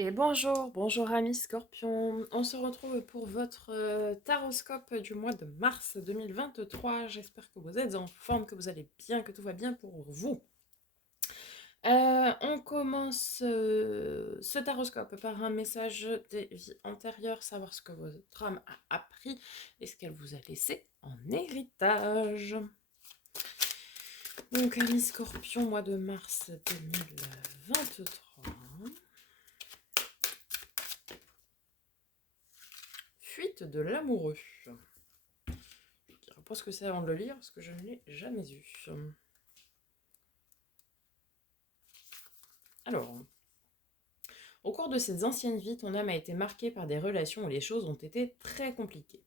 Et bonjour, bonjour amis Scorpion. On se retrouve pour votre taroscope du mois de mars 2023. J'espère que vous êtes en forme, que vous allez bien, que tout va bien pour vous. On commence ce taroscope par un message des vies antérieures, savoir ce que votre âme a appris et ce qu'elle vous a laissé en héritage. Donc amis Scorpion, mois de mars 2023. Fuite de l'amoureux. Je ne dirai pas ce que c'est avant de le lire parce que je ne l'ai jamais eu. Alors, au cours de ces anciennes vies, ton âme a été marquée par des relations où les choses ont été très compliquées.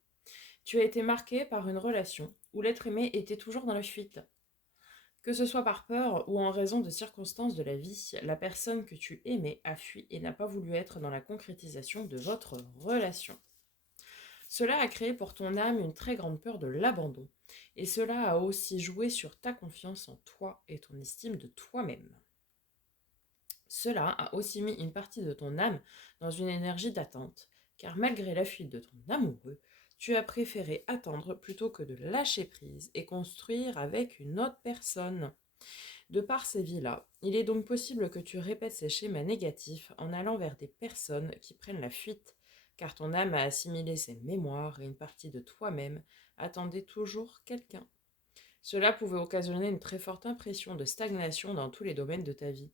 Tu as été marqué par une relation où l'être aimé était toujours dans la fuite. Que ce soit par peur ou en raison de circonstances de la vie, la personne que tu aimais a fui et n'a pas voulu être dans la concrétisation de votre relation. Cela a créé pour ton âme une très grande peur de l'abandon, et cela a aussi joué sur ta confiance en toi et ton estime de toi-même. Cela a aussi mis une partie de ton âme dans une énergie d'attente, car malgré la fuite de ton amoureux, tu as préféré attendre plutôt que de lâcher prise et construire avec une autre personne. De par ces vies-là, il est donc possible que tu répètes ces schémas négatifs en allant vers des personnes qui prennent la fuite, car ton âme a assimilé ses mémoires et une partie de toi-même attendait toujours quelqu'un. Cela pouvait occasionner une très forte impression de stagnation dans tous les domaines de ta vie.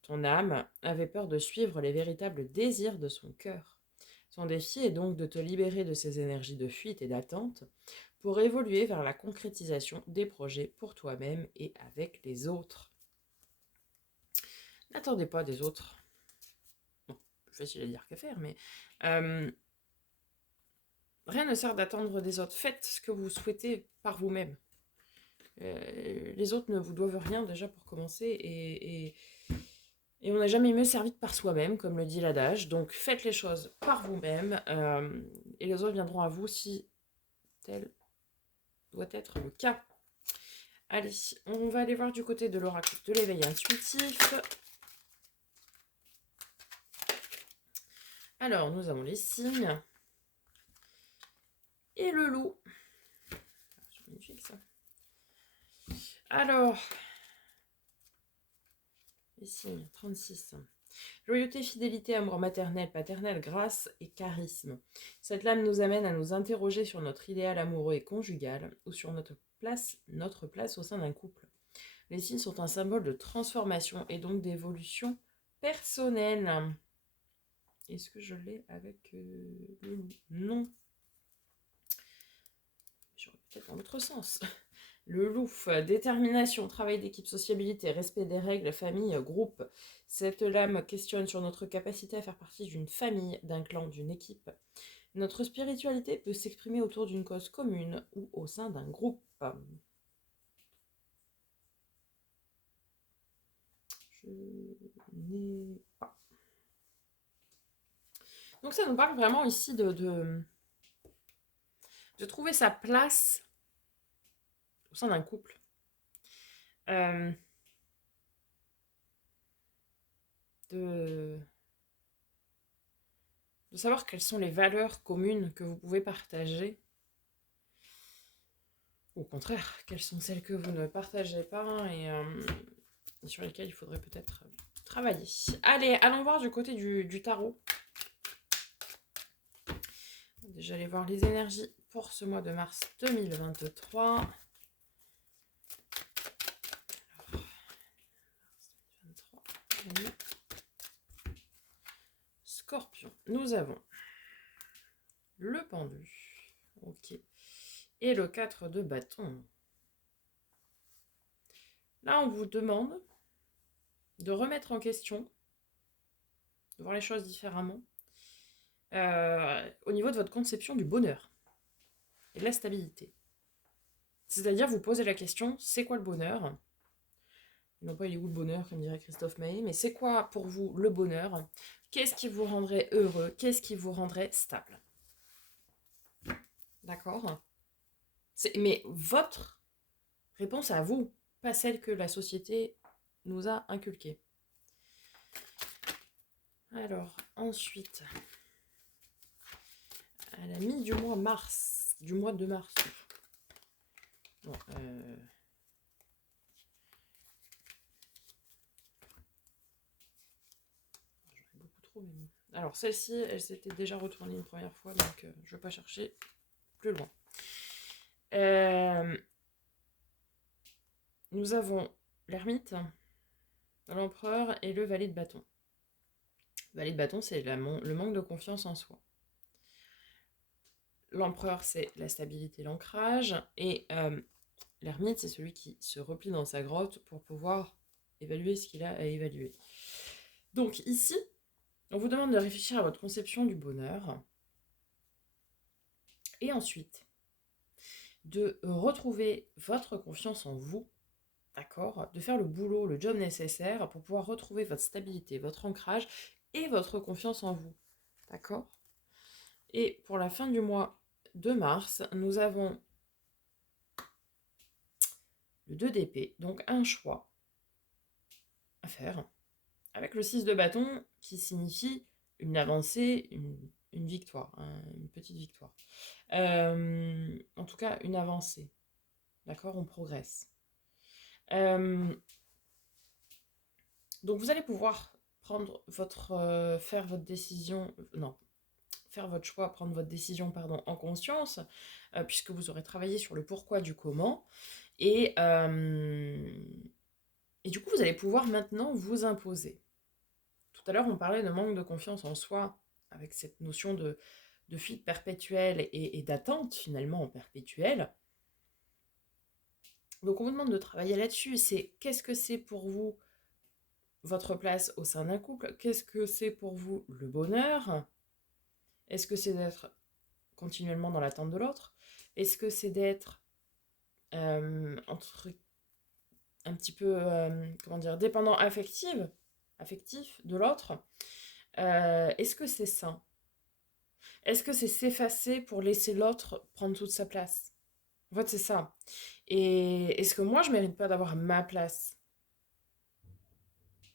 Ton âme avait peur de suivre les véritables désirs de son cœur. Son défi est donc de te libérer de ces énergies de fuite et d'attente pour évoluer vers la concrétisation des projets pour toi-même et avec les autres. N'attendez pas des autres. Bon, plus facile à dire qu'à faire, mais rien ne sert d'attendre des autres. Faites ce que vous souhaitez par vous-même. Les autres ne vous doivent rien déjà pour commencer et on n'a jamais mieux servi que par soi-même, comme le dit l'adage. Donc faites les choses par vous-même et les autres viendront à vous si tel doit être le cas. Allez, on va aller voir du côté de l'oracle de l'éveil intuitif. Alors, nous avons les signes et le loup. C'est magnifique ça. Alors, les signes, 36. Loyauté, fidélité, amour maternel, paternel, grâce et charisme. Cette lame nous amène à nous interroger sur notre idéal amoureux et conjugal ou sur notre place au sein d'un couple. Les signes sont un symbole de transformation et donc d'évolution personnelle. Est-ce que je l'ai avec le loup? Non. J'aurais peut-être dans l'autre sens. Le loup, détermination, travail d'équipe, sociabilité, respect des règles, famille, groupe. Cette lame questionne sur notre capacité à faire partie d'une famille, d'un clan, d'une équipe. Notre spiritualité peut s'exprimer autour d'une cause commune ou au sein d'un groupe. Je n'ai pas. Donc ça nous parle vraiment ici de trouver sa place au sein d'un couple. De savoir quelles sont les valeurs communes que vous pouvez partager. Au contraire, quelles sont celles que vous ne partagez pas et sur lesquelles il faudrait peut-être travailler. Allez, allons voir du côté du tarot. Déjà aller voir les énergies pour ce mois de mars 2023. Alors, mars 2023. Scorpion, nous avons le pendu, ok, et le 4 de bâton. Là, on vous demande de remettre en question, de voir les choses différemment, au niveau de votre conception du bonheur et de la stabilité. C'est-à-dire, vous posez la question, c'est quoi le bonheur? Non pas il est où le bonheur, comme dirait Christophe Maé, mais c'est quoi pour vous le bonheur? Qu'est-ce qui vous rendrait heureux? Qu'est-ce qui vous rendrait stable? D'accord? Mais votre réponse à vous, pas celle que la société nous a inculquée. Alors, ensuite, à la mi du mois mars, du mois de mars. Bon, j'en ai beaucoup trop, mais bon. Alors, celle-ci, elle s'était déjà retournée une première fois, donc je ne vais pas chercher plus loin. Nous avons l'ermite, l'empereur et le valet de bâton. Le valet de bâton, c'est le manque de confiance en soi. L'empereur, c'est la stabilité, l'ancrage. Et l'ermite, c'est celui qui se replie dans sa grotte pour pouvoir évaluer ce qu'il a à évaluer. Donc ici, on vous demande de réfléchir à votre conception du bonheur. Et ensuite, de retrouver votre confiance en vous, d'accord ? De faire le boulot, le job nécessaire pour pouvoir retrouver votre stabilité, votre ancrage et votre confiance en vous, d'accord ? Et pour la fin du mois de mars, nous avons le 2 d'épée, donc un choix à faire, avec le 6 de bâton qui signifie une avancée, une victoire, une petite victoire. En tout cas, une avancée. D'accord ? On progresse. Donc vous allez pouvoir faire votre décision, faire votre choix, prendre votre décision, en conscience, puisque vous aurez travaillé sur le pourquoi du comment. Et du coup, vous allez pouvoir maintenant vous imposer. Tout à l'heure, on parlait de manque de confiance en soi, avec cette notion de fuite perpétuelle et d'attente finalement perpétuelle. Donc on vous demande de travailler là-dessus. Qu'est-ce que c'est pour vous votre place au sein d'un couple? Qu'est-ce que c'est pour vous le bonheur? Est-ce que c'est d'être continuellement dans l'attente de l'autre? Est-ce que c'est d'être entre un petit peu, dépendant affectif de l'autre? Est-ce que c'est sain? Est-ce que c'est s'effacer pour laisser l'autre prendre toute sa place? En fait, c'est ça. Et est-ce que moi, je mérite pas d'avoir ma place?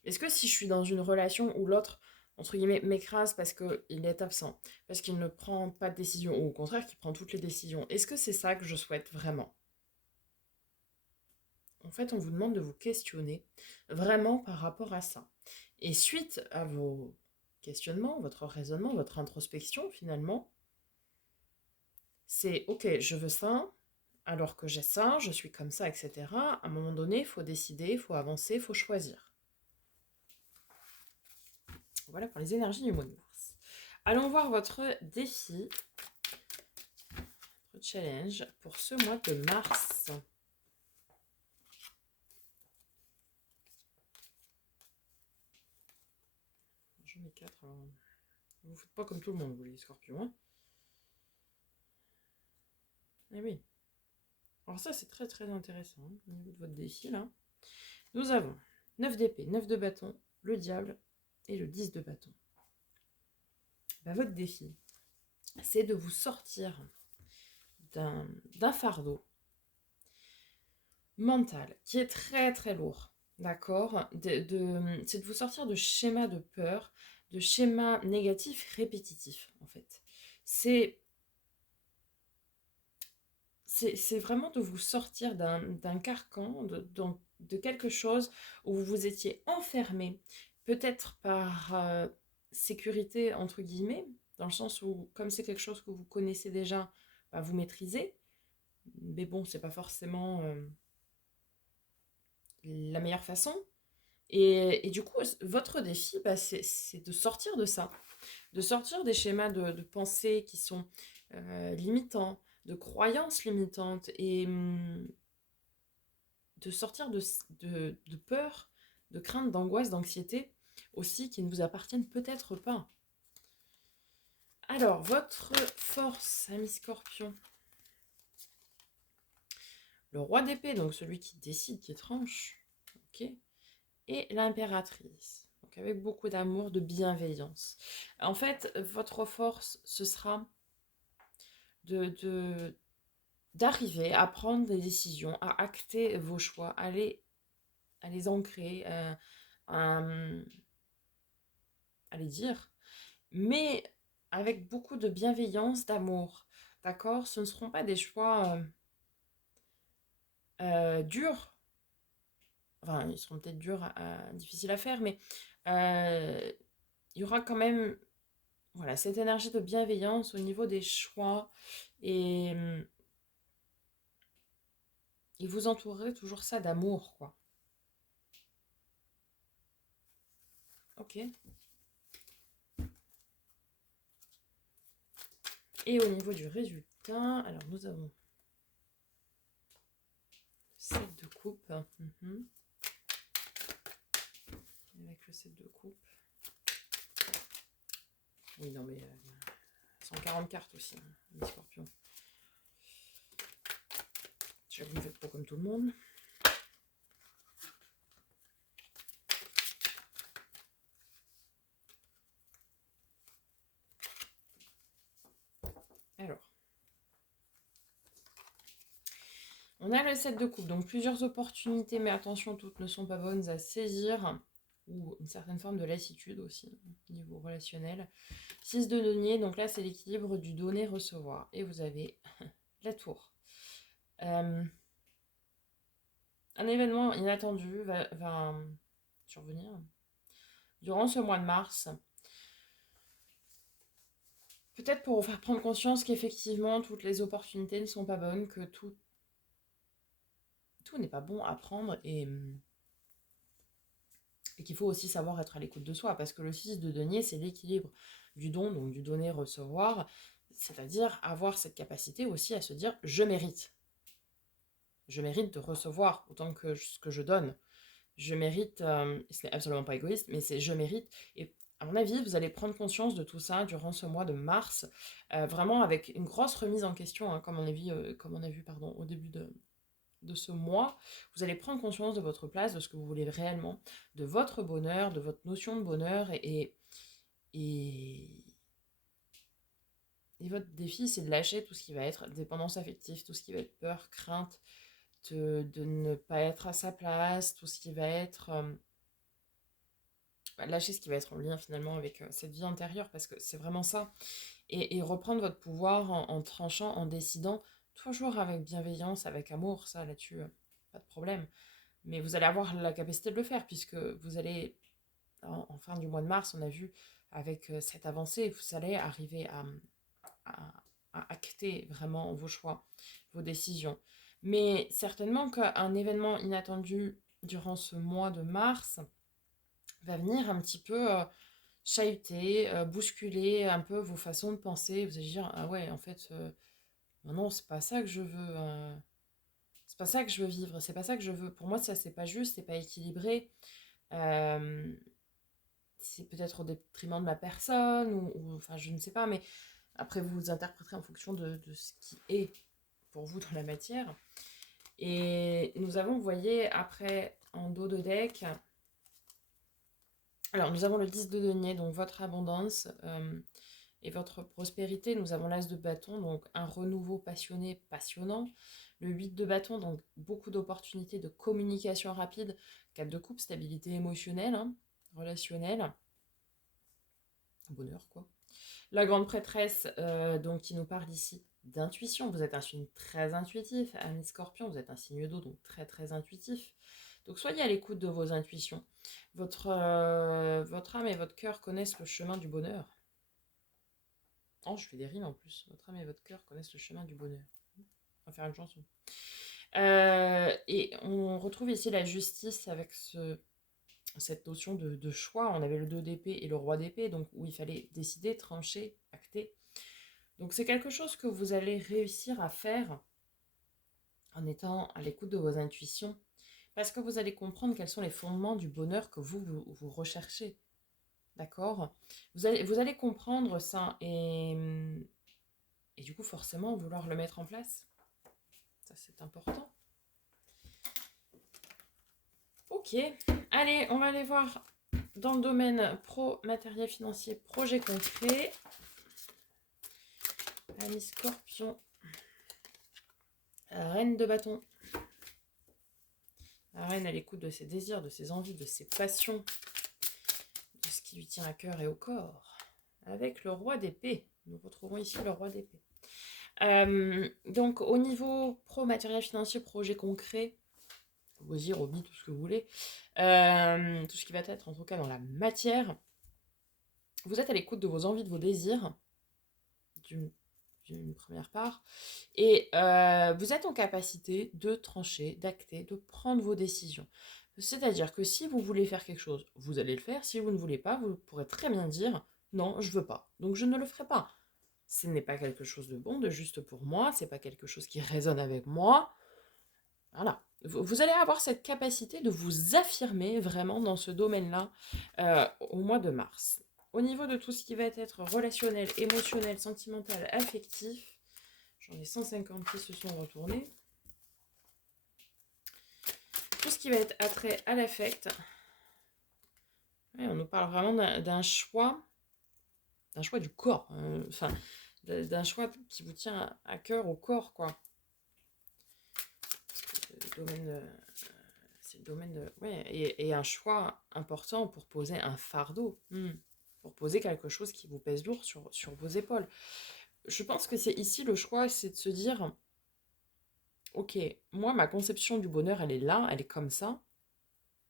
Est-ce que si je suis dans une relation où l'autre, entre guillemets, m'écrase parce qu'il est absent, parce qu'il ne prend pas de décision, ou au contraire, qu'il prend toutes les décisions, est-ce que c'est ça que je souhaite vraiment? En fait, on vous demande de vous questionner vraiment par rapport à ça. Et suite à vos questionnements, votre raisonnement, votre introspection, finalement, c'est ok, je veux ça, alors que j'ai ça, je suis comme ça, etc. À un moment donné, il faut décider, il faut avancer, il faut choisir. Voilà pour les énergies du mois de mars. Allons voir votre défi, votre challenge pour ce mois de mars. J'en ai 4, alors vous ne faites pas comme tout le monde, vous les scorpions. Hein. Eh oui. Alors ça, c'est très très intéressant hein, au niveau de votre défi là. Nous avons 9 d'épée, 9 de bâton, le diable et le 10 de bâton. Bah, votre défi, c'est de vous sortir d'un fardeau mental qui est très très lourd. D'accord, c'est de vous sortir de schémas de peur, de schémas négatifs répétitifs en fait. C'est vraiment de vous sortir d'un carcan, de quelque chose où vous vous étiez enfermé, peut-être par sécurité, entre guillemets, dans le sens où, comme c'est quelque chose que vous connaissez déjà, bah, vous maîtrisez, mais bon, c'est pas forcément la meilleure façon. Et du coup, votre défi, bah, c'est de sortir de ça, de sortir des schémas de pensée qui sont limitants, de croyances limitantes, et de sortir de peur, de crainte, d'angoisse, d'anxiété aussi, qui ne vous appartiennent peut-être pas. Alors, votre force, ami Scorpion. Le roi d'épée, donc celui qui décide, qui tranche. Ok. Et l'impératrice. Donc avec beaucoup d'amour, de bienveillance. En fait, votre force, ce sera d'arriver à prendre des décisions, à acter vos choix, à les ancrer, à à les dire, mais avec beaucoup de bienveillance, d'amour. D'accord? Ce ne seront pas des choix durs. Enfin, ils seront peut-être durs, difficiles à faire, mais il y aura quand même voilà, cette énergie de bienveillance au niveau des choix. Et, et vous entourerez toujours ça d'amour, quoi. Ok. Et au niveau du résultat, alors nous avons 7 de coupe. Avec le 7 de coupe. Oui, non, mais 140 cartes aussi, hein, les scorpions. Je vous faites pas comme tout le monde. Alors. On a le 7 de coupe, donc plusieurs opportunités, mais attention, toutes ne sont pas bonnes à saisir. Ou une certaine forme de lassitude aussi, au niveau relationnel. 6 de denier, donc là c'est l'équilibre du donner-recevoir. Et vous avez la tour. Un événement inattendu va survenir durant ce mois de mars. Peut-être pour vous faire prendre conscience qu'effectivement toutes les opportunités ne sont pas bonnes, que tout n'est pas bon à prendre et qu'il faut aussi savoir être à l'écoute de soi, parce que le 6 de denier, c'est l'équilibre du don, donc du donner-recevoir, c'est-à-dire avoir cette capacité aussi à se dire « je mérite ». Je mérite de recevoir autant que ce que je donne. Je mérite, ce n'est absolument pas égoïste, mais c'est « je mérite ». Et à mon avis, vous allez prendre conscience de tout ça durant ce mois de mars, vraiment avec une grosse remise en question, hein, comme on a vu au début de ce mois, vous allez prendre conscience de votre place, de ce que vous voulez réellement, de votre bonheur, de votre notion de bonheur. Et votre défi, c'est de lâcher tout ce qui va être dépendance affective, tout ce qui va être peur, crainte, de ne pas être à sa place, tout ce qui va être... lâcher ce qui va être en lien finalement avec cette vie intérieure, parce que c'est vraiment ça. Et reprendre votre pouvoir en tranchant, en décidant, toujours avec bienveillance, avec amour, ça là-dessus, pas de problème. Mais vous allez avoir la capacité de le faire, puisque vous allez, en fin du mois de mars, on a vu, avec cette avancée, vous allez arriver à acter vraiment vos choix, vos décisions. Mais certainement qu'un événement inattendu durant ce mois de mars va venir un petit peu chahuter, bousculer un peu vos façons de penser. Vous allez dire, ah ouais, en fait, non, c'est pas ça que je veux. C'est pas ça que je veux vivre, c'est pas ça que je veux. Pour moi, ça, c'est pas juste, c'est pas équilibré. Euh, c'est peut-être au détriment de ma personne, enfin, je ne sais pas, mais après, vous interpréterez en fonction de ce qui est pour vous dans la matière. Et nous avons, vous voyez, après, en dos de deck, alors nous avons le 10 de denier, donc votre abondance et votre prospérité. Nous avons l'as de bâton, donc un renouveau passionné, passionnant. Le 8 de bâton, donc beaucoup d'opportunités de communication rapide. 4 de coupe, stabilité émotionnelle, hein, relationnelle. Bonheur, quoi. La grande prêtresse, donc qui nous parle ici d'intuition. Vous êtes un signe très intuitif, ami Scorpion, vous êtes un signe d'eau, donc très très intuitif. Donc soyez à l'écoute de vos intuitions. Votre âme et votre cœur connaissent le chemin du bonheur. Oh, je fais des rimes en plus. Votre âme et votre cœur connaissent le chemin du bonheur. On va faire une chanson. Et on retrouve ici la justice avec cette notion de choix. On avait le 2 d'épée et le roi d'épée, donc où il fallait décider, trancher, acter. Donc c'est quelque chose que vous allez réussir à faire en étant à l'écoute de vos intuitions, parce que vous allez comprendre quels sont les fondements du bonheur que vous recherchez. D'accord ? Vous allez comprendre ça et du coup forcément vouloir le mettre en place. Ça c'est important. Ok, allez, on va aller voir dans le domaine pro, matériel financier, projet concret. Ami Scorpion, reine de bâton. La reine à l'écoute de ses désirs, de ses envies, de ses passions, de ce qui lui tient à cœur et au corps. Avec le roi d'épée. Nous retrouvons ici le roi d'épée. Donc, au niveau pro, matériel financier, projet concret, loisirs, hobby, tout ce que vous voulez, tout ce qui va être, en tout cas, dans la matière, vous êtes à l'écoute de vos envies, de vos désirs, d'une première part, et vous êtes en capacité de trancher, d'acter, de prendre vos décisions. C'est-à-dire que si vous voulez faire quelque chose, vous allez le faire. Si vous ne voulez pas, vous pourrez très bien dire « Non, je veux pas, donc je ne le ferai pas ». Ce n'est pas quelque chose de bon, de juste pour moi, c'est pas quelque chose qui résonne avec moi. Voilà. Vous allez avoir cette capacité de vous affirmer vraiment dans ce domaine-là au mois de mars. Au niveau de tout ce qui va être relationnel, émotionnel, sentimental, affectif, j'en ai 150 qui se sont retournés. Tout ce qui va être attrait à l'affect, on nous parle vraiment d'un choix du corps, enfin, d'un choix qui vous tient à cœur au corps, quoi. C'est le domaine de... Ouais, et un choix important pour poser un fardeau, pour poser quelque chose qui vous pèse lourd sur vos épaules. Je pense que c'est ici le choix, c'est de se dire, ok, moi, ma conception du bonheur, elle est là, elle est comme ça,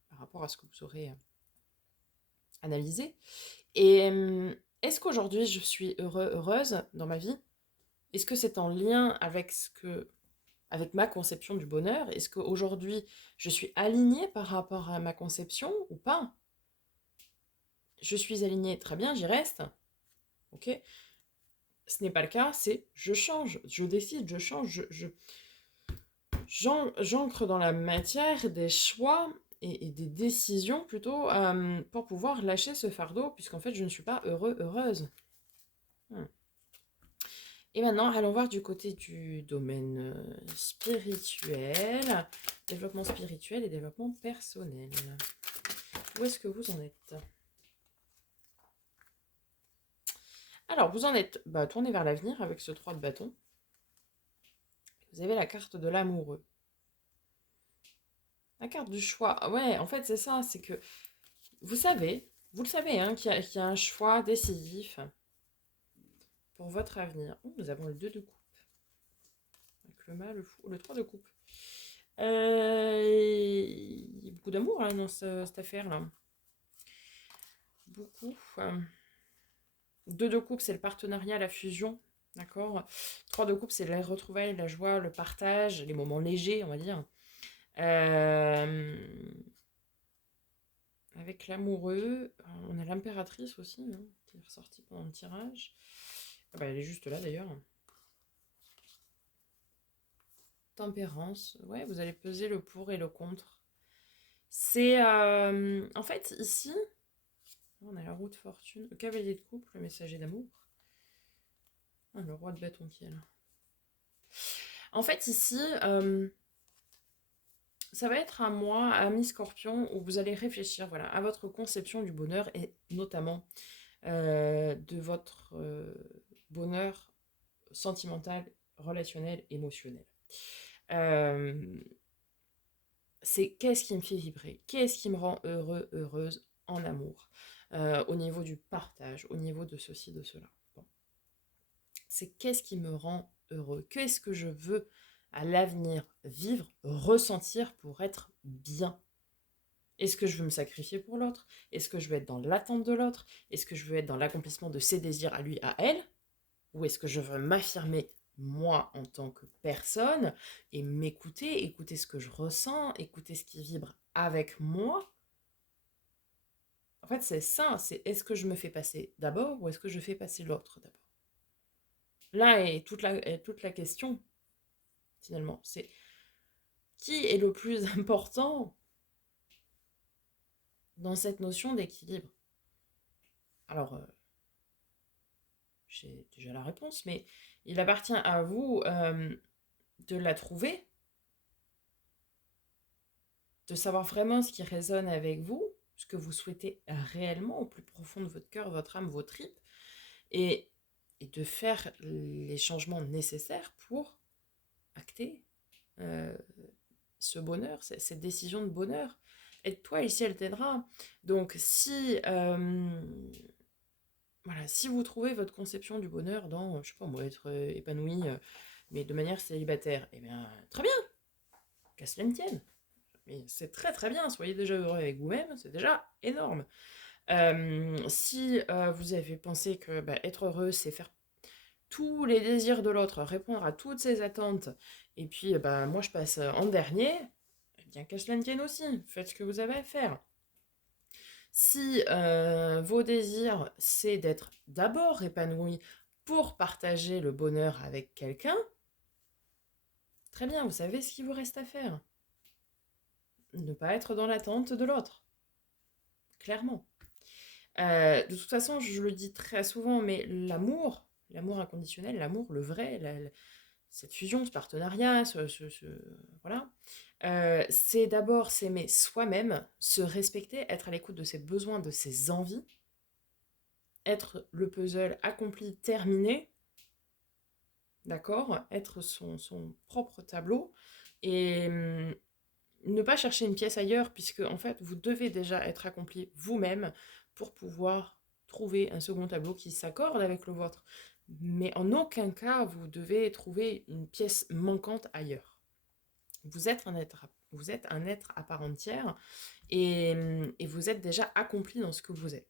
par rapport à ce que vous aurez analysé. Et est-ce qu'aujourd'hui, je suis heureuse dans ma vie? Est-ce que c'est en lien avec ma conception du bonheur? Est-ce qu'aujourd'hui, je suis alignée par rapport à ma conception ou pas? Je suis alignée, très bien, j'y reste. Ok. Ce n'est pas le cas, c'est je change, je décide, je change, j'ancre dans la matière des choix et des décisions plutôt pour pouvoir lâcher ce fardeau, puisqu'en fait, je ne suis pas heureuse. Et maintenant, allons voir du côté du domaine spirituel, développement spirituel et développement personnel. Où est-ce que vous en êtes? Alors, vous en êtes tourné vers l'avenir avec ce 3 de bâton. Vous avez la carte de l'amoureux. La carte du choix. Ouais, en fait, c'est ça, c'est que vous le savez, hein, qu'il y a un choix décisif pour votre avenir. Oh, nous avons le 2 de coupe. Avec le mât, le fou, le 3 de coupe. Il y a beaucoup d'amour là, dans cette affaire-là. Beaucoup. 2 de coupe, c'est le partenariat, la fusion. D'accord. 3 de coupe, c'est les retrouvailles, la joie, le partage, les moments légers, on va dire. Avec l'amoureux, on a l'impératrice aussi, hein, qui est ressortie pendant le tirage. Ah bah, elle est juste là d'ailleurs. Tempérance, ouais, vous allez peser le pour et le contre. C'est en fait ici, on a la roue de fortune, le cavalier de coupe, le messager d'amour. Ah, le roi de bâton qui est là. En fait ici, ça va être un mois, ami Scorpion, où vous allez réfléchir voilà, à votre conception du bonheur et notamment de votre bonheur sentimental, relationnel, émotionnel. C'est qu'est-ce qui me fait vibrer, qu'est-ce qui me rend heureux, heureuse en amour, au niveau du partage, au niveau de ceci, de cela. Bon. C'est qu'est-ce qui me rend heureux, qu'est-ce que je veux à l'avenir vivre, ressentir pour être bien. Est-ce que je veux me sacrifier pour l'autre? Est-ce que je veux être dans l'attente de l'autre? Est-ce que je veux être dans l'accomplissement de ses désirs à lui, à elle? Ou est-ce que je veux m'affirmer moi en tant que personne et m'écouter, écouter ce que je ressens, écouter ce qui vibre avec moi? En fait, c'est ça, c'est est-ce que je me fais passer d'abord ou est-ce que je fais passer l'autre d'abord? Là est toute la question, finalement. C'est qui est le plus important dans cette notion d'équilibre? Alors, j'ai déjà la réponse, mais il appartient à vous de la trouver, de savoir vraiment ce qui résonne avec vous, ce que vous souhaitez réellement au plus profond de votre cœur, votre âme, vos tripes, et de faire les changements nécessaires pour acter ce bonheur, cette décision de bonheur. aide-toi et si elle t'aidera. Donc si, voilà, si vous trouvez votre conception du bonheur dans, je sais pas moi, être épanoui, mais de manière célibataire, eh bien, très bien, qu'à cela ne tienne. Mais c'est très très bien, soyez déjà heureux avec vous-même, c'est déjà énorme. Si vous avez pensé que bah, être heureux, c'est faire tous les désirs de l'autre, répondre à toutes ses attentes, et puis bah, moi je passe en dernier, eh bien qu'à cela ne tienne aussi, faites ce que vous avez à faire. Si vos désirs, c'est d'être d'abord épanoui pour partager le bonheur avec quelqu'un, très bien, vous savez ce qu'il vous reste à faire. Ne pas être dans l'attente de l'autre, clairement. De toute façon, je le dis très souvent, mais l'amour inconditionnel, l'amour, le vrai, cette fusion, ce partenariat, voilà, c'est d'abord s'aimer soi-même, se respecter, être à l'écoute de ses besoins, de ses envies, être le puzzle accompli, terminé, d'accord, être son propre tableau, et ne pas chercher une pièce ailleurs, puisque en fait, vous devez déjà être accompli vous-même pour pouvoir trouver un second tableau qui s'accorde avec le vôtre. Mais en aucun cas, vous devez trouver une pièce manquante ailleurs. Vous êtes un être à part entière et vous êtes déjà accompli dans ce que vous êtes.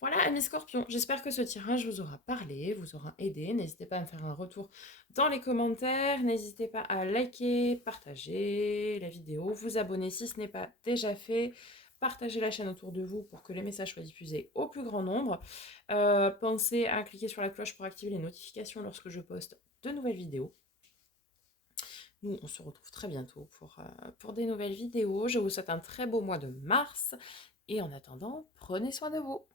Voilà, amis scorpions, j'espère que ce tirage vous aura parlé, vous aura aidé. N'hésitez pas à me faire un retour dans les commentaires. N'hésitez pas à liker, partager la vidéo, vous abonner si ce n'est pas déjà fait. Partagez la chaîne autour de vous pour que les messages soient diffusés au plus grand nombre. Pensez à cliquer sur la cloche pour activer les notifications lorsque je poste de nouvelles vidéos. Nous, on se retrouve très bientôt pour des nouvelles vidéos. Je vous souhaite un très beau mois de mars. Et en attendant, prenez soin de vous.